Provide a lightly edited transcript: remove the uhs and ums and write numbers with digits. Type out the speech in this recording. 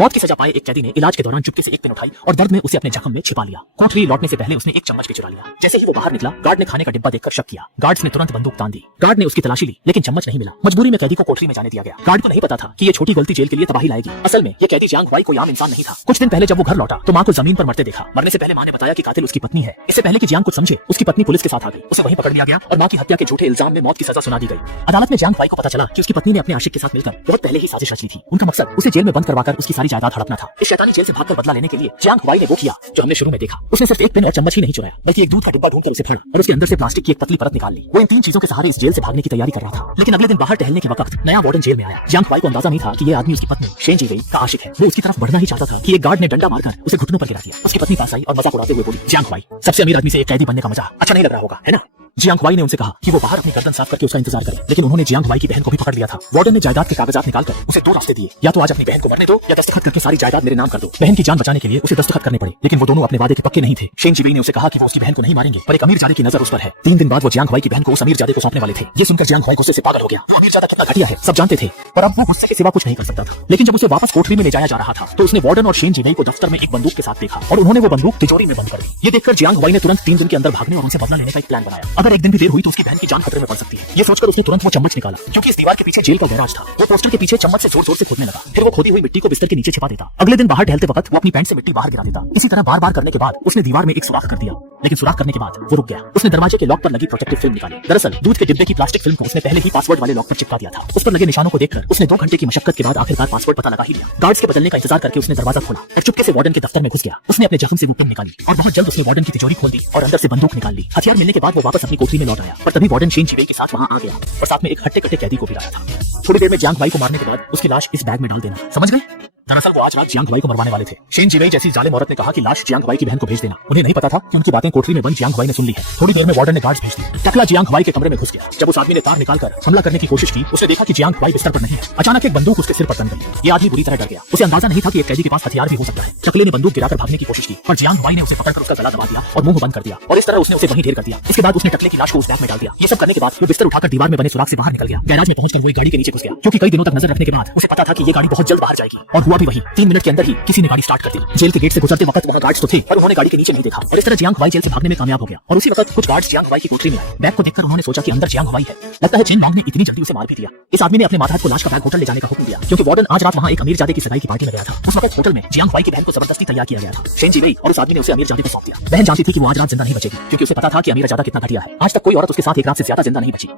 मौत की सजा पाए एक कैदी ने इलाज के दौरान चुपके से एक पेन उठाई और दर्द में उसे अपने जख्म में छिपा लिया। कोठरी लौटने से पहले उसने एक चम्मच भी चुरा लिया। जैसे ही वो बाहर निकला, गार्ड ने खाने का डिब्बा देखकर शक किया। गार्ड्स ने तुरंत बंदूक तान दी। गार्ड ने उसकी तलाशी ली, लेकिन चम्मच नहीं मिला। मजबूरी में कैदी को कोठरी में जाने दिया गया। गार्ड को नहीं पता था कि ये छोटी गलती जेल के लिए तबाही लाएगी। असल में ये कैदी जियांग हुआई कोई आम इंसान नहीं था। कुछ दिन पहले जब वो घर लौटा तो माँ को जमीन पर मरते देखा। मरने से पहले माँ ने बताया कि कातिल उसकी पत्नी है। इससे पहले कि जियांग कुछ समझे, उसकी पत्नी पुलिस के साथ आ गई। उसे वहीं पकड़ लिया गया और माँ की हत्या के झूठे इल्जाम में मौत की सजा सुना दी गई। अदालत में जियांग हुआई को पता चला कि उसकी पत्नी ने अपने आशिक के साथ मिलकर बहुत पहले ही साजिश रच ली थी। उनका मकसद उसे जेल में बंद करवाकर उसकी सारी जायदाद हड़पना था। इस शैतानी जेल से भागकर बदला लेने के लिए जियांग हुआई ने वो किया जो हमने शुरू में देखा। उसने सिर्फ एक पेन और चम्मच ही नहीं चुराया, बल्कि एक दूध का डिब्बा ढूंढकर उसे फाड़ा और उसके अंदर से प्लास्टिक की एक पतली परत निकाल ली। वो इन तीन चीजों के सहारे इस जेल से भागने की तैयारी कर रहा था। लेकिन अगले दिन बाहर टहलने के वक्त नया वार्डन जेल में आया। जियांग हुआई को अंदाजा नहीं था कि ये आदमी उसकी पत्नी शेन जीवेई का आशिक है। वो उसकी तरफ बढ़ना ही चाहता था कि एक गार्ड ने डंडा मारकर उसे घुटनों पर गिरा दिया। उसकी पत्नी पास आई और मजाक उड़ाते हुए बोली, जियांग हुआई, सबसे अमीर आदमी से एक कैदी बनने का मजा अच्छा नहीं लग रहा होगा, है ना? जियांग हुआई ने उनसे कहा कि वो बाहर अपनी गर्दन साफ करके उसका इंतजार करे, लेकिन उन्होंने जियांग हुआई की बहन को भी पकड़ लिया था। वार्डन ने जायदाद के कागजात निकालकर उसे दो रास्ते दिए, या तो आज अपनी बहन को मरने दो या दस्तखत करके सारी जायदाद मेरे नाम कर दो। बहन की जान बचाने के लिए उसे दस्तखत करने पड़े, लेकिन वो दोनों अपने वादे के पक्के नहीं थे। शेन जीवेई ने उसे कहा कि वो उसकी बहन को नहीं मारेंगे, पर एक अमीर जादे की नजर उस पर है। 3 दिन बाद वो जियांग हुआई की बहन को उस अमीर जादे को सौंपने वाले थे। ये सुनकर जियांग हुआई गुस्से से पागल हो गया। वो अमीर जादा कितना घटिया है सब जानते थे, पर अब वो गुस्से के सिवा कुछ नहीं कर सकता था। लेकिन जब उसे वापस कोठरी में ले जाया जा रहा था तो उसने वार्डन और शेन जीवेई को दफ्तर में एक बंदूक के साथ देखा और उन्होंने वो बंदूक तिजोरी में बंद कर दी। ये देखकर जियांग हुआई ने तुरंत 3 दिन के अंदर भागने और उनसे बदला लेने का एक प्लान बनाया। अगर एक दिन भी देर हुई तो उसकी बहन की जान खतरे में पड़ सकती है। ये सोचकर उसने तुरंत वो चम्मच निकाला, क्योंकि इस दीवार के पीछे जेल का गैराज था। वो पोस्टर के पीछे चम्मच से जोर-जोर से कूदने लगा। फिर वो खोदी हुई मिट्टी को बिस्तर के नीचे छिपा देता। अगले दिन बाहर टहलते वक्त वो अपनी पैंट से मिट्टी बाहर गिरा देता। इसी तरह बार-बार करने के बाद उसने दीवार में एक सुराख कर दिया, लेकिन सुराख करने के बाद वो रुक गया। उसने दरवाजे के लॉक पर लगी प्रोटेक्टिव फिल्म निकाली। दरअसल दूध के डिब्बे की प्लास्टिक फिल्म को उसने पहले ही पासवर्ड वाले लॉक पर चिपका दिया था। उस पर लगे निशानों को देखकर उसने 2 घंटे की मशक्कत के बाद आखिरकार पासवर्ड पता लगा ही लिया। गार्ड्स के बदलने का इंतजार करके उसने दरवाजा खोला और चुपके से वार्डन के दफ्तर में घुस गया। उसने अपने जख्म से वो पिन निकाली और बहुत जल्द उसने वार्डन की तिजोरी खोल दी और अंदर से बंदूक निकाल ली। हथियार मिलने के बाद वो वापस अपनी कोठरी में लौट आया, पर तभी वार्डन शेन जीवेई के साथ वहां आ गया और साथ में एक हट्टे-कट्टे कैदी को भी लाया था। थोड़ी देर में जियांग हुआई को मारने के बाद उसकी लाश इस बैग में डाल देना, समझ गए? दरअसल वो आज रात जियांग हुआई को मरवाने वाले थे। शेन जीवेई जैसी जालिम औरत ने कहा कि लाश जियांग हुआई की बहन को भेज देना। उन्हें नहीं पता था कि उनकी बातें कोठरी में बंद जियांग हुआई ने सुन ली है। थोड़ी देर में वार्डन ने गार्ड्स भेज दिए। टकला जियांग हुआई के कमरे में घुस गया। जब उस आदमी ने तार निकालकर हमला करने की कोशिश की, उसने देखा कि जियांग हुआई बिस्तर पर नहीं है। अचानक एक बंदूक उसके सिर पर तन गई। ये आदमी बुरी तरह डर गया। उसे अंदाजा नहीं था कि एक कैदी के पास हथियार भी हो सकता है। टकले ने बंदूक गिराकर भागने की कोशिश की, पर जियांग हुआई ने उसे पकड़कर उसका गला दबा दिया और मुंह बंद कर दिया और इस तरह उसने उसे वहीं ढेर कर दिया। इसके बाद उसने टकले की लाश को उस बैग में डाल दिया। ये सब करने के बाद वो बिस्तर उठाकर दीवार में बने सुराख से बाहर निकल गया। गैराज में पहुंचकर वो एक गाड़ी के नीचे घुस गया, क्योंकि कई दिनों तक नजर रखने के बाद उसे पता था कि ये गाड़ी बहुत जल्द बाहर जाएगी। और हुआ भी वही। 3 मिनट के अंदर ही किसी ने गाड़ी स्टार्ट कर दी। जेल के गेट से गुजरते वक्त वहां गार्ड्स तो थे, पर उन्होंने गाड़ी के नीचे नहीं देखा और इस तरह जियांग हुआई जेल से भागने में कामयाब हो गया। और उसी वक्त कुछ गार्ड्स जियांग हुआई की कोठरी में आए। बैग को देखकर उन्होंने सोचा कि अंदर जियांग हुआई है। लगता है चेन लॉन्ग ने इतनी जल्दी उसे मार भी दिया। इस आदमी ने अपने मातहत को लाश का बैग होटल ले जाने का हुक्म दिया, क्योंकि वार्डन आज रात वहां एक अमीर जादे की सगाई की पार्टी में गया था। उस वक्त होटल में जियांग हुआई की बहन को जबरदस्ती तैयार किया गया था। शेन जीवेई और उस आदमी ने उसे अमीर जादे को सौंप दिया। बहन जानती थी कि वो आज रात जिंदा नहीं बचेगी, क्योंकि उसे पता था कि अमीर जादा कितना घटिया है। आज तक कोई औरत उसके साथ एक रात से ज्यादा जिंदा नहीं बची।